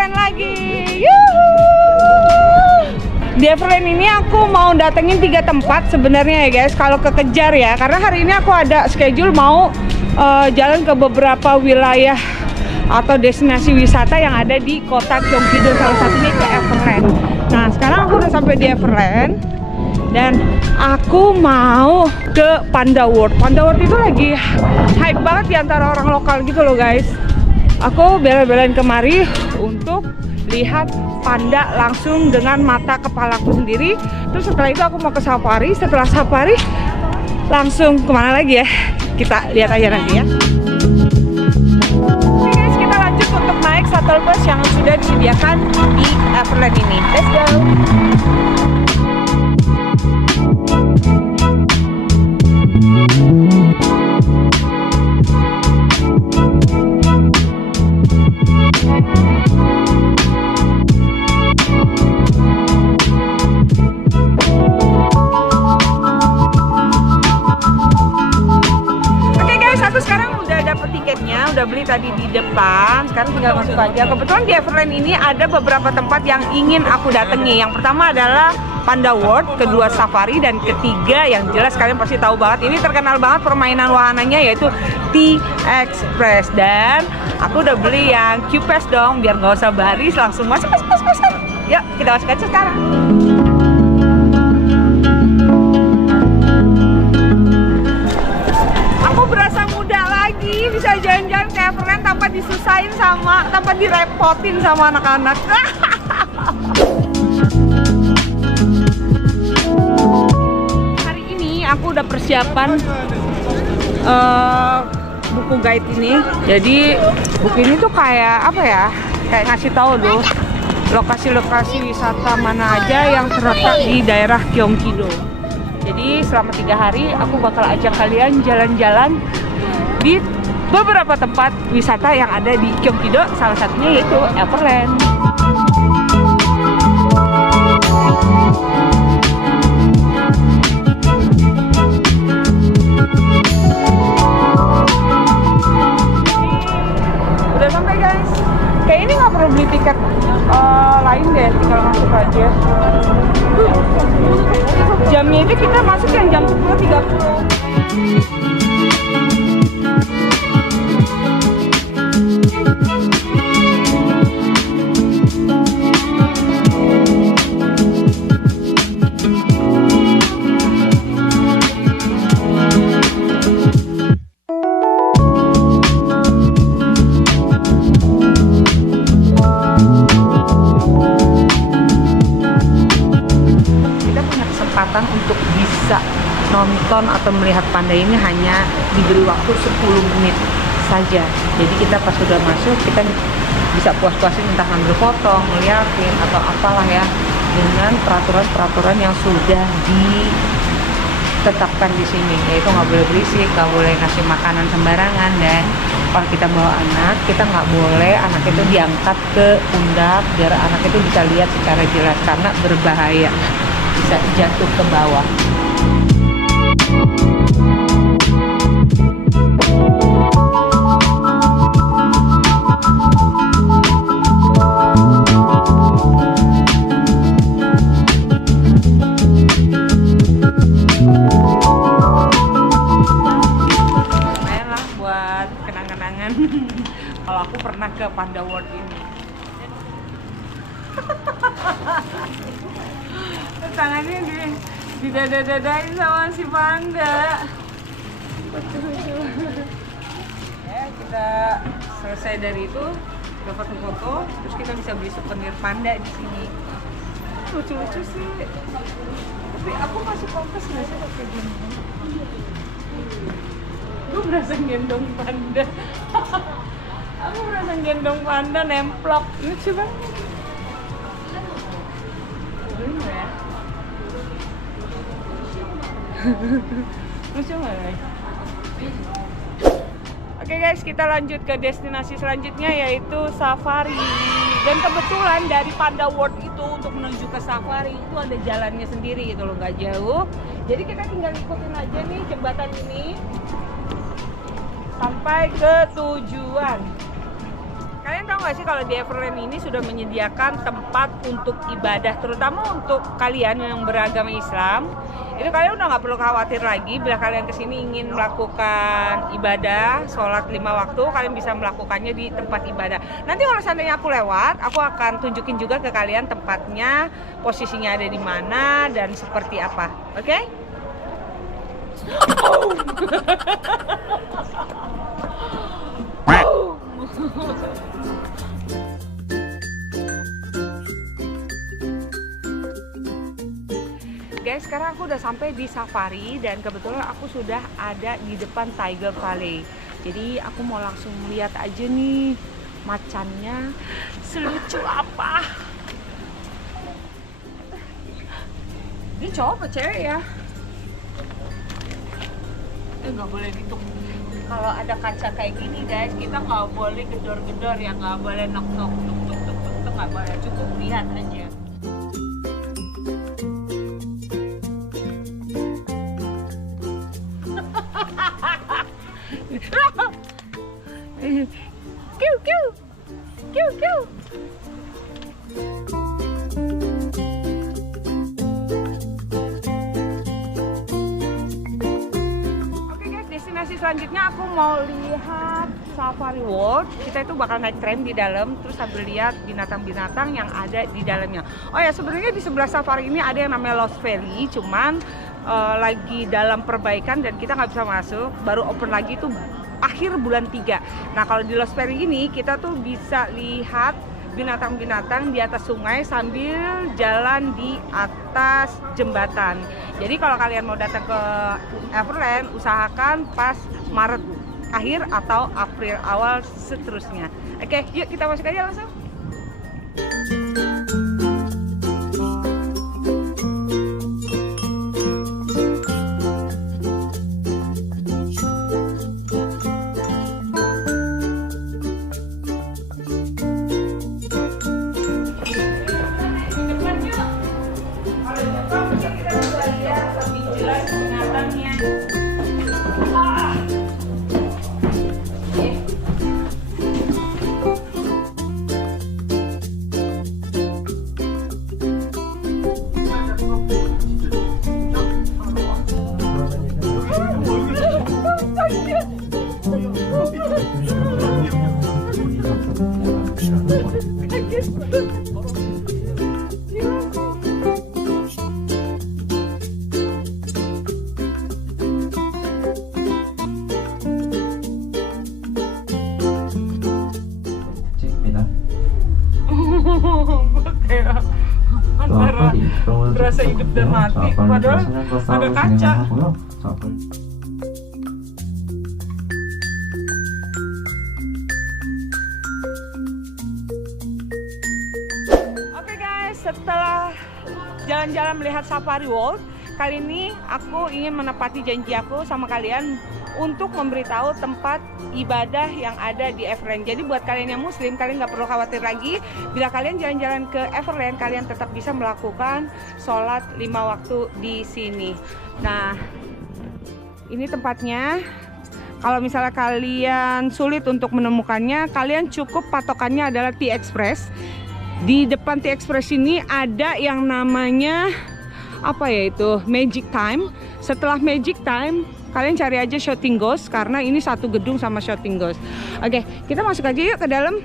Everland lagi. Yuhuu. Di Everland ini aku mau datengin 3 tempat sebenarnya ya guys, kalau kekejar ya. Karena hari ini aku ada schedule mau jalan ke beberapa wilayah atau destinasi wisata yang ada di kota Gyeonggi-do, salah satunya ke Everland. Nah sekarang aku udah sampai di Everland dan aku mau ke Panda World. Panda World itu lagi hype banget di antara orang lokal gitu loh guys. Aku bela-belain kemari untuk lihat panda langsung dengan mata kepalaku sendiri. Terus setelah itu aku mau ke safari. Setelah safari langsung kemana lagi ya? Kita lihat aja nanti ya. Oke guys, kita lanjut untuk naik shuttle bus yang sudah disediakan di Everland ini. Let's go. Udah beli tadi di depan, sekarang tinggal masuk aja. Kebetulan di Everland ini ada beberapa tempat yang ingin aku datangi. Yang pertama adalah Panda World, kedua safari, dan ketiga yang jelas kalian pasti tahu banget, ini terkenal banget permainan wahananya yaitu T-Express. Dan aku udah beli yang Q-Pass dong, biar nggak usah baris, langsung masuk. Yuk kita masuk aja sekarang. Bisa jalan-jalan ke Everland tanpa disusahin tanpa direpotin sama anak-anak. Hari ini aku udah persiapan buku guide ini. Jadi buku ini tuh kayak apa ya? Kayak ngasih tahu loh lokasi-lokasi wisata mana aja yang terletak di daerah Gyeonggi-do. Jadi selama 3 hari aku bakal ajak kalian jalan-jalan di beberapa tempat wisata yang ada di Gyeonggi-do, salah satunya yaitu Everland. Udah sampai guys. Kayak ini nggak perlu beli tiket lain deh, tinggal masuk aja. Jamnya itu kita masuk yang jam 10.30. Untuk bisa nonton atau melihat panda ini hanya diberi waktu 10 menit saja. Jadi kita pas sudah masuk kita bisa puas-puasin entah ngambil foto, ngeliatin atau apalah ya, dengan peraturan-peraturan yang sudah ditetapkan di sini, yaitu nggak boleh berisik, nggak boleh ngasih makanan sembarangan, dan kalau kita bawa anak, kita nggak boleh anak itu diangkat ke pundak biar anak itu bisa lihat secara jelas karena berbahaya, bisa jatuh ke bawah. Lumayan lah buat kenang-kenangan. Kalau aku pernah ke Panda World ini. Tangannya di dada-dadain sama si panda. Ya, kita selesai dari itu, kita foto-foto, terus kita bisa beli souvenir panda di sini. Lucu-lucu sih. Tapi aku masih fokus nggak sih pakai gini? Gue berasa gendong panda. Aku berasa gendong panda nemplok. Lucu banget. Ya. Lucu nggak guys? Oke guys, kita lanjut ke destinasi selanjutnya yaitu safari. Dan kebetulan dari Panda World itu untuk menuju ke safari itu ada jalannya sendiri gitu loh, nggak jauh. Jadi kita tinggal ikutin aja nih jembatan ini sampai ke tujuan. Kalian Kalian tahu nggak sih kalau di Everland ini sudah menyediakan tempat untuk ibadah, terutama untuk kalian yang beragama Islam. Itu kalian udah nggak perlu khawatir lagi bila kalian kesini ingin melakukan ibadah, sholat 5 waktu, kalian bisa melakukannya di tempat ibadah. Nanti kalau seandainya aku lewat, aku akan tunjukin juga ke kalian tempatnya, posisinya ada di mana dan seperti apa. Oke? Guys, sekarang aku udah sampai di safari dan kebetulan aku sudah ada di depan Tiger Valley. Jadi aku mau langsung lihat aja nih macannya selucu apa. Ini cowok apa cewek ya? Nggak boleh dituk. Kalau ada kaca kayak gini guys, kita nggak boleh gedor-gedor ya, nggak boleh nok-nok, tuk-tuk, nggak boleh, cukup lihat aja. Kiu kiu kiu kiu. Oke guys, destinasi selanjutnya aku mau lihat Safari World. Kita itu bakal naik tram di dalam, terus sambil lihat binatang-binatang yang ada di dalamnya. Oh ya, sebenarnya di sebelah safari ini ada yang namanya Lost Valley, cuman lagi dalam perbaikan dan kita nggak bisa masuk. Baru open lagi tuh akhir bulan 3. Nah kalau di Lost Valley ini kita tuh bisa lihat binatang-binatang di atas sungai sambil jalan di atas jembatan. Jadi kalau kalian mau datang ke Everland, usahakan pas Maret akhir atau April awal seterusnya. Oke, yuk kita masuk aja langsung. Antara berasa hidup dan mati, padahal ada kaca. Oke guys, setelah jalan-jalan melihat Safari World, kali ini aku ingin menepati janji aku sama kalian untuk memberitahu tempat ibadah yang ada di Everland. Jadi buat kalian yang muslim, kalian nggak perlu khawatir lagi. Bila kalian jalan-jalan ke Everland, kalian tetap bisa melakukan sholat 5 waktu di sini. Nah, ini tempatnya. Kalau misalnya kalian sulit untuk menemukannya, kalian cukup patokannya adalah T-Express. Di depan T-Express ini ada yang namanya apa ya itu? Magic Time. Setelah Magic Time, kalian cari aja Shooting Ghost karena ini satu gedung sama Shooting Ghost. Oke, kita masuk aja yuk ke dalam.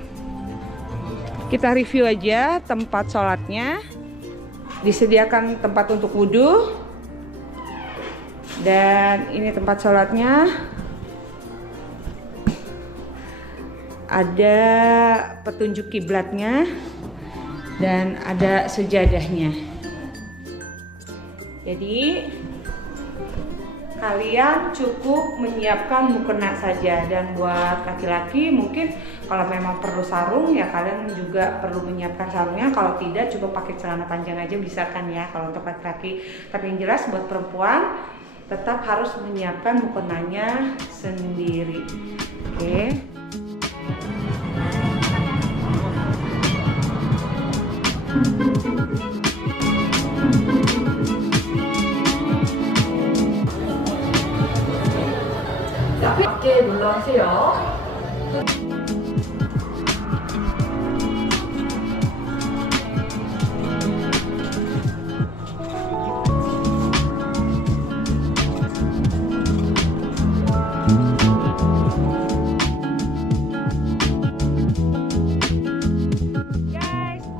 Kita review aja tempat sholatnya. Disediakan tempat untuk wudhu. Dan ini tempat sholatnya. Ada petunjuk kiblatnya dan ada sejadahnya. Jadi kalian cukup menyiapkan mukena saja, dan buat laki-laki mungkin kalau memang perlu sarung ya kalian juga perlu menyiapkan sarungnya. Kalau tidak cukup pakai celana panjang aja bisa kan ya kalau untuk laki-laki. Tapi yang jelas buat perempuan tetap harus menyiapkan mukenanya sendiri. Oke. 밖에 놀러 오세요.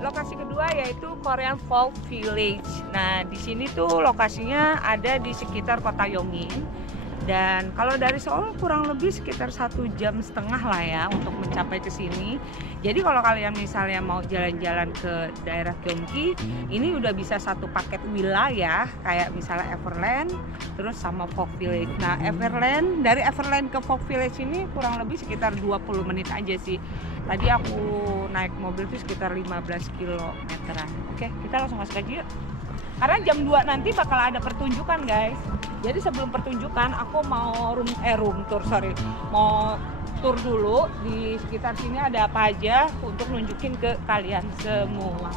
Lokasi kedua yaitu Korean Folk Village. Nah, di sini tuh lokasinya ada di sekitar kota Yongin. Dan kalau dari Seoul kurang lebih sekitar 1,5 jam lah ya untuk mencapai ke sini. Jadi kalau kalian misalnya mau jalan-jalan ke daerah Gyeonggi, ini udah bisa satu paket wilayah kayak misalnya Everland, terus sama Folk Village. Nah, dari Everland ke Folk Village ini kurang lebih sekitar 20 menit aja sih. Tadi aku naik mobil itu sekitar 15 kilometeran. Oke, kita langsung masuk aja yuk. Karena jam 2 nanti bakal ada pertunjukan, guys. Jadi sebelum pertunjukan aku mau mau tur dulu di sekitar sini ada apa aja untuk nunjukin ke kalian semua.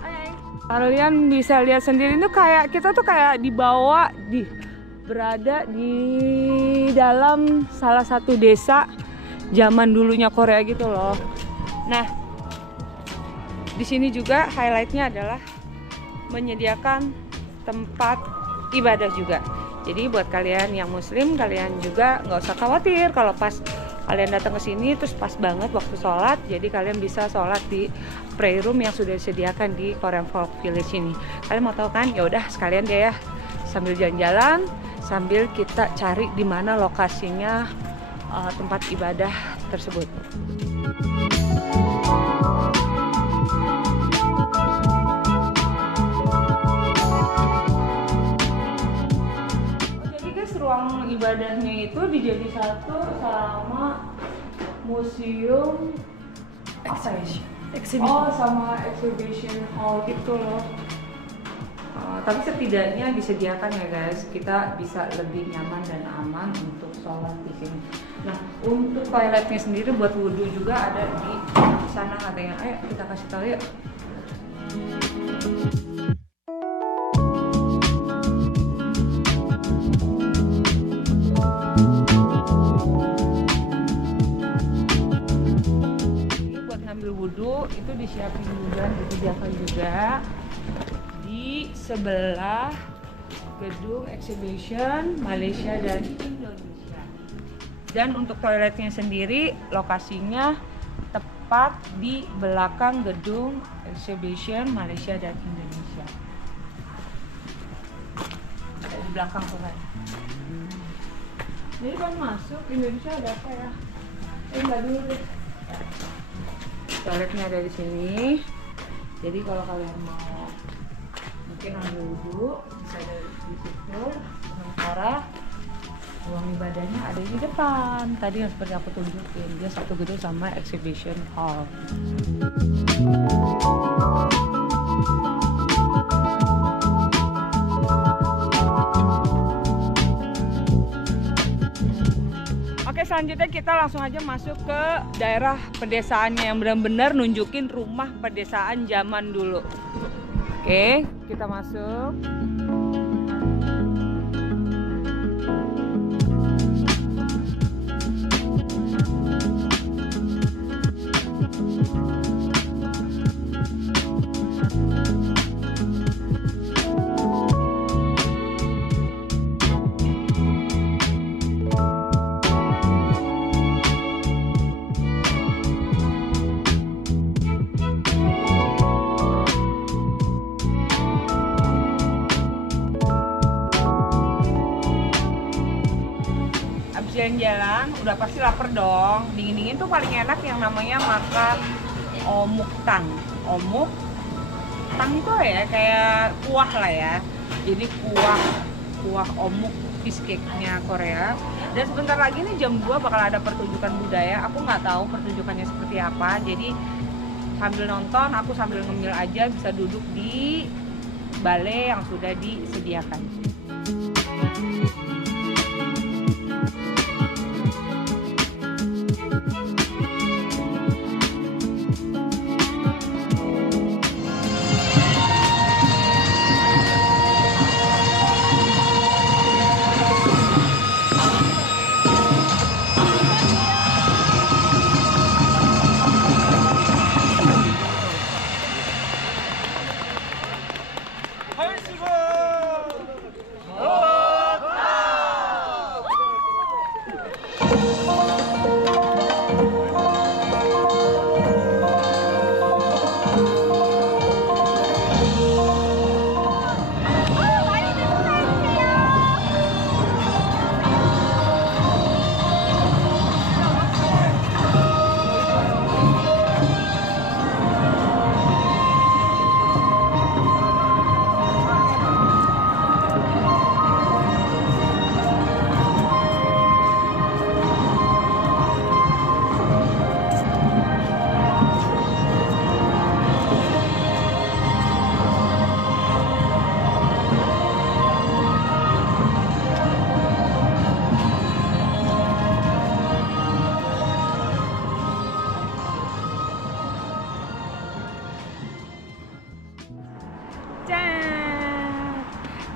Hai. Kalian bisa lihat sendiri tuh kayak kita tuh kayak berada di dalam salah satu desa zaman dulunya Korea gitu loh. Nah, di sini juga highlightnya adalah menyediakan tempat ibadah juga. Jadi buat kalian yang muslim, kalian juga nggak usah khawatir kalau pas kalian datang ke sini terus pas banget waktu sholat. Jadi kalian bisa sholat di prayer room yang sudah disediakan di Korean Folk Village ini. Kalian mau tahu kan? Ya udah sekalian deh ya, sambil jalan-jalan, sambil kita cari di mana lokasinya tempat ibadah tersebut. Ruang ibadahnya itu dijadi satu sama museum sama exhibition hall gitu loh. Tapi setidaknya disediakan ya guys, kita bisa lebih nyaman dan aman untuk sholat di sini. Nah, untuk toiletnya sendiri buat wudhu juga ada di sana katanya. Ayo kita kasih tahu yuk. Wudhu itu disiapin juga, disediakan juga di sebelah gedung exhibition Malaysia dan Indonesia. Dan untuk toiletnya sendiri lokasinya tepat di belakang gedung exhibition Malaysia dan Indonesia. Di belakang tuh kan. Jadi kan masuk Indonesia ada apa ya? Enggak dulu deh. Toiletnya ada di sini. Jadi kalau kalian mau mungkin ambil wudhu bisa ada di situ. Sementara ruang ibadahnya ada di depan. Tadi yang seperti aku tunjukin, dia satu gedung sama exhibition hall. Oke, selanjutnya kita langsung aja masuk ke daerah pedesaannya yang benar-benar nunjukin rumah pedesaan zaman dulu. Oke, kita masuk. Jalan-jalan udah pasti lapar dong. Dingin-dingin tuh paling enak yang namanya makan omuk tang. Omuk tang itu ya kayak kuah lah ya. Jadi kuah omuk cheesecake-nya Korea. Dan sebentar lagi nih jam 2 bakal ada pertunjukan budaya. Aku nggak tahu pertunjukannya seperti apa. Jadi sambil nonton aku sambil ngemil aja, bisa duduk di balai yang sudah disediakan.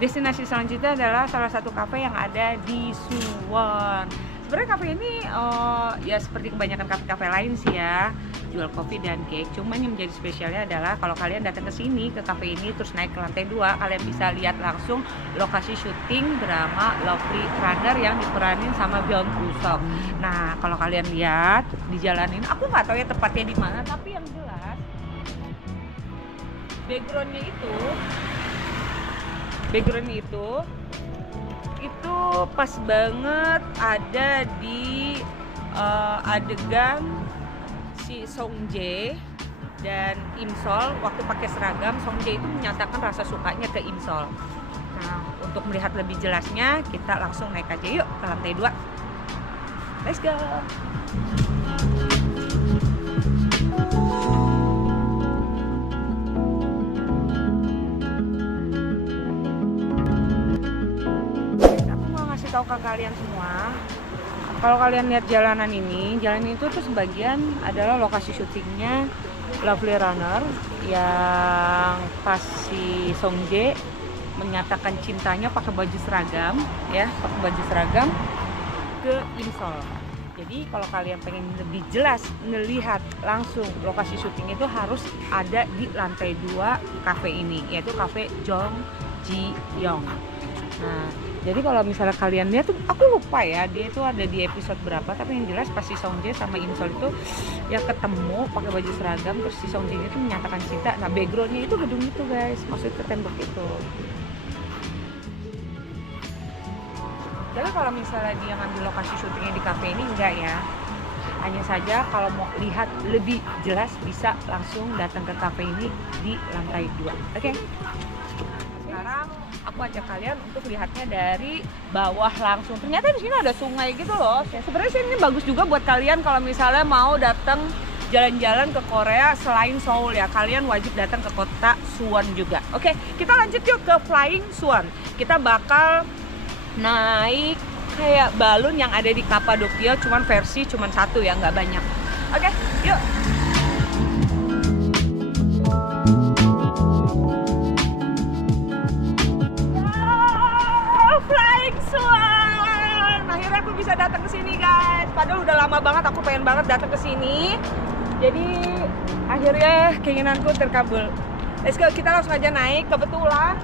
destinasi selanjutnya adalah salah satu kafe yang ada di Suwon. Sebenarnya kafe ini ya seperti kebanyakan kafe-kafe lain sih ya, jual kopi dan cake. Cuman yang menjadi spesialnya adalah kalau kalian datang ke sini, ke kafe ini, terus naik ke lantai 2, kalian bisa lihat langsung lokasi syuting drama Lovely Runner yang diperanin sama Byeon Usop. Nah, kalau kalian lihat di jalan ini, aku nggak tahu ya tepatnya di mana, tapi yang jelas backgroundnya itu pas banget ada di adegan si Song Jae dan Imsol waktu pakai seragam. Song Jae itu menyatakan rasa sukanya ke Imsol. Nah, untuk melihat lebih jelasnya kita langsung naik aja yuk ke lantai 2. Let's go. Aku mau ngasih tahu ke kalian semua. Kalau kalian lihat jalanan ini, jalan itu tuh sebagian adalah lokasi syutingnya Lovely Runner yang pas si Song Jae menyatakan cintanya pakai baju seragam, ya, pakai baju seragam ke Imsol. Jadi kalau kalian pengen lebih jelas melihat langsung lokasi syuting itu harus ada di lantai 2 kafe ini, yaitu kafe Jong Ji Yong. Nah, jadi kalau misalnya kalian lihat tuh, aku lupa ya dia itu ada di episode berapa, tapi yang jelas pas si Song Jae sama Imsol itu ya ketemu pakai baju seragam, terus si Song Jae itu menyatakan cinta. Nah, backgroundnya itu gedung itu guys, maksudnya ke tembok itu. Tapi kalau misalnya dia ngambil lokasi syutingnya di kafe ini enggak ya. Hanya saja kalau mau lihat lebih jelas bisa langsung datang ke kafe ini di lantai 2. Oke. Sekarang aku ajak kalian untuk lihatnya dari bawah langsung. Ternyata di sini ada sungai gitu loh. Sebenarnya sih ini bagus juga buat kalian kalau misalnya mau datang jalan-jalan ke Korea selain Seoul ya. Kalian wajib datang ke kota Suwon juga. Oke, kita lanjut yuk ke Flying Swan. Kita bakal naik kayak balon yang ada di Kapadokia, cuman versi cuman satu ya, nggak banyak. Oke, yuk. Flying Swan. Akhirnya aku bisa datang ke sini guys. Padahal udah lama banget aku pengen banget datang ke sini. Jadi akhirnya keinginanku terkabul. Let's go, kita langsung aja naik. Kebetulan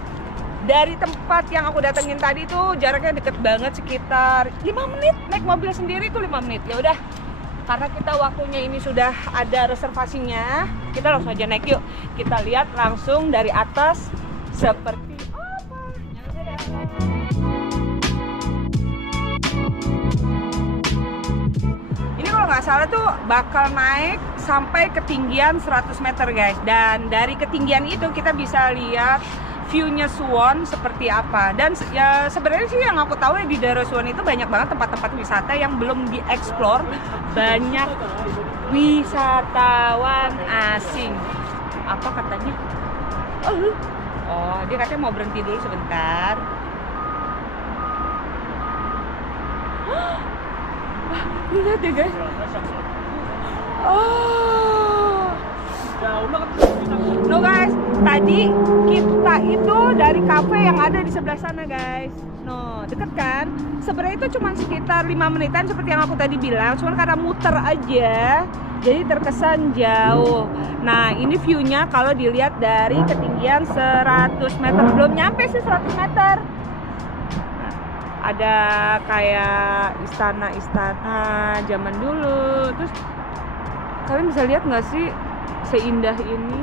dari tempat yang aku datengin tadi tuh jaraknya deket banget, sekitar 5 menit. Naik mobil sendiri tuh 5 menit. Ya udah, karena kita waktunya ini sudah ada reservasinya, kita langsung aja naik yuk. Kita lihat langsung dari atas seperti apa. Ini kalau nggak salah tuh bakal naik sampai ketinggian 100 meter guys. Dan dari ketinggian itu kita bisa lihat view-nya Suwon seperti apa. Dan ya sebenarnya sih yang aku tahu ya di daerah Suwon itu banyak banget tempat-tempat wisata yang belum dieksplor. Banyak wisatawan asing. Apa katanya? Oh, dia katanya mau berhenti dulu sebentar. Lihat deh guys. No guys, tadi kita itu dari kafe yang ada di sebelah sana guys. No, deket kan? Sebenarnya itu cuma sekitar 5 menitan seperti yang aku tadi bilang. Cuma karena muter aja, jadi terkesan jauh. Nah, ini view-nya kalau dilihat dari ketinggian 100 meter. Belum nyampe sih 100 meter. Ada kayak istana-istana zaman dulu. Terus kalian bisa lihat nggak sih seindah ini?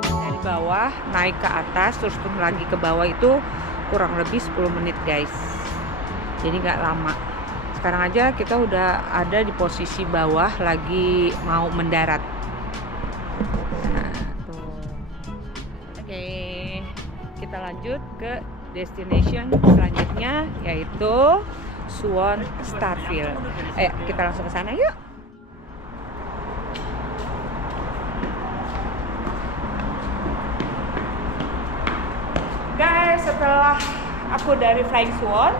Dari bawah naik ke atas terus turun lagi ke bawah itu kurang lebih 10 menit guys. Jadi nggak lama. Sekarang aja kita udah ada di posisi bawah lagi mau mendarat. Nah, tuh. Oke, kita lanjut ke destination selanjutnya yaitu Suwon Starfield. Ayo kita langsung ke sana yuk. Guys, setelah aku dari Flying Swan,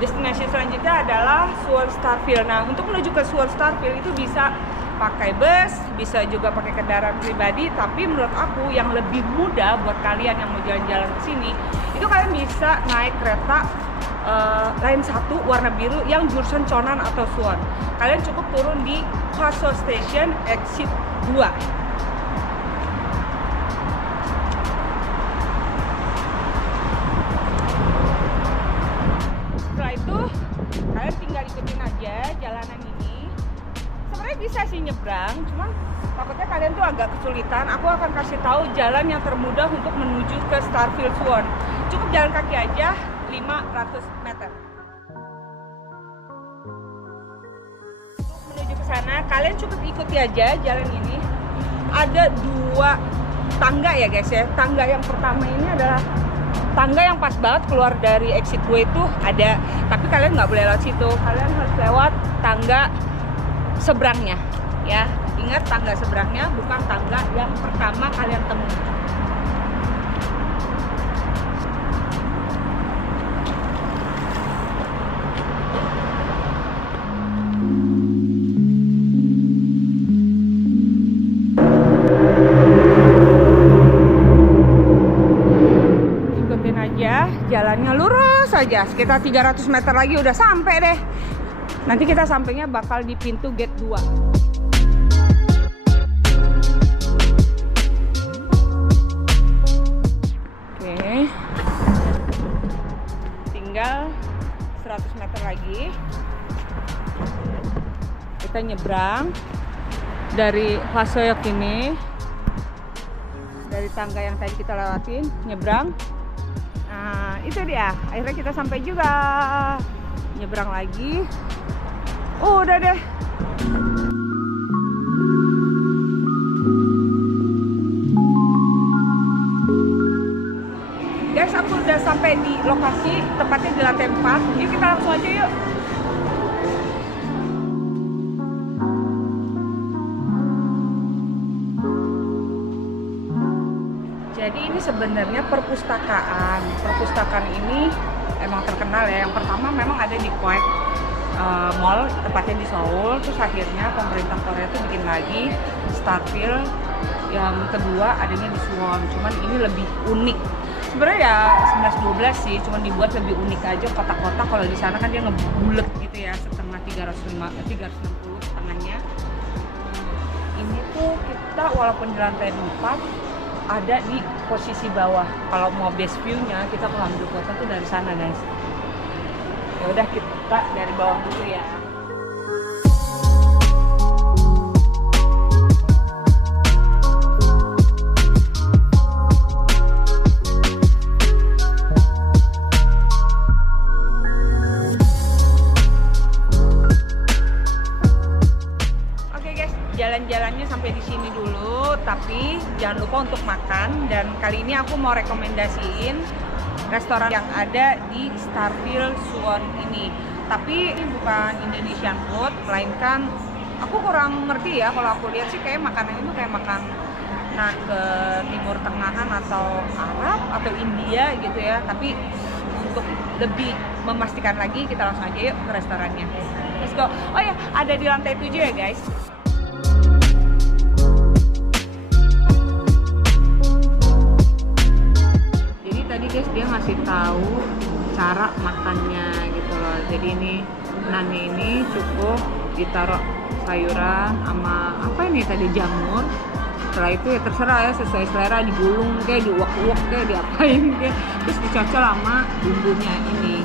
Destinasi selanjutnya adalah Suwon Starfield. Nah, untuk menuju ke Suwon Starfield itu bisa pakai bus, bisa juga pakai kendaraan pribadi. Tapi menurut aku yang lebih mudah buat kalian yang mau jalan-jalan ke sini, itu kalian bisa naik kereta Line 1 warna biru yang jurusan Cheonan atau Suwon. Kalian cukup turun di Hwaseol Station Exit 2. Kalian tinggal ikutin aja jalanan ini. Sebenarnya bisa sih nyebrang, cuman takutnya kalian tuh agak kesulitan. Aku akan kasih tahu jalan yang termudah untuk menuju ke Starfield Suwon. Cukup jalan kaki aja 500 meter. Untuk menuju ke sana, kalian cukup ikuti aja jalan ini. Ada 2 tangga ya guys ya. Tangga yang pertama ini adalah tangga yang pas banget keluar dari exit 2 itu ada, tapi kalian nggak boleh lewat situ, kalian harus lewat tangga seberangnya ya. Ingat, tangga seberangnya bukan tangga yang pertama kalian temui. Jalannya lurus aja, sekitar 300 meter lagi udah sampai deh. Nanti kita sampainya bakal di pintu gate 2. Oke, tinggal 100 meter lagi kita nyebrang dari Hwaseol ini, dari tangga yang tadi kita lewatin, nyebrang. Nah, itu dia. Akhirnya kita sampai juga. Nyebrang lagi. Oh, udah deh. Guys, aku udah sampai di lokasi, tepatnya di lantai 4. Yuk kita langsung aja yuk. Jadi ini sebenarnya perpustakaan. Perpustakaan ini emang terkenal ya. Yang pertama memang ada di Koek Mall, tepatnya di Seoul. Terus akhirnya pemerintah Korea tuh bikin lagi Starfield. Yang kedua adanya di Suwon. Cuman ini lebih unik. Sebenarnya ya 11-12 sih, cuman dibuat lebih unik aja kotak-kotak. Kalau di sana kan dia ngebulet gitu ya, setengah 360 setengahnya. Ini tuh kita walaupun di lantai 4 ada di posisi bawah. Kalau mau best view-nya kita mau ambil foto tuh dari sana guys. Ya udah kita dari bawah dulu ya. Jalan-jalannya sampai di sini dulu, tapi jangan lupa untuk makan. Dan kali ini aku mau rekomendasiin restoran yang ada di Starfield Suwon ini. Tapi ini bukan Indonesian food, melainkan aku kurang ngerti ya. Kalau aku lihat sih kayak makanan itu kayak makan ke Timur Tengahan atau Arab atau India gitu ya. Tapi untuk lebih memastikan lagi, kita langsung aja yuk ke restorannya. Let's go. Oh ya, ada di lantai 7 ya guys. Tadi guys dia ngasih tahu cara makannya gitu loh. Jadi ini nannya ini cukup ditaruh sayuran sama apa ini tadi, jamur. Setelah itu ya terserah ya, sesuai selera, digulung kayak diuak-uak kayak diapain kayak, terus dicocol sama bumbunya ini.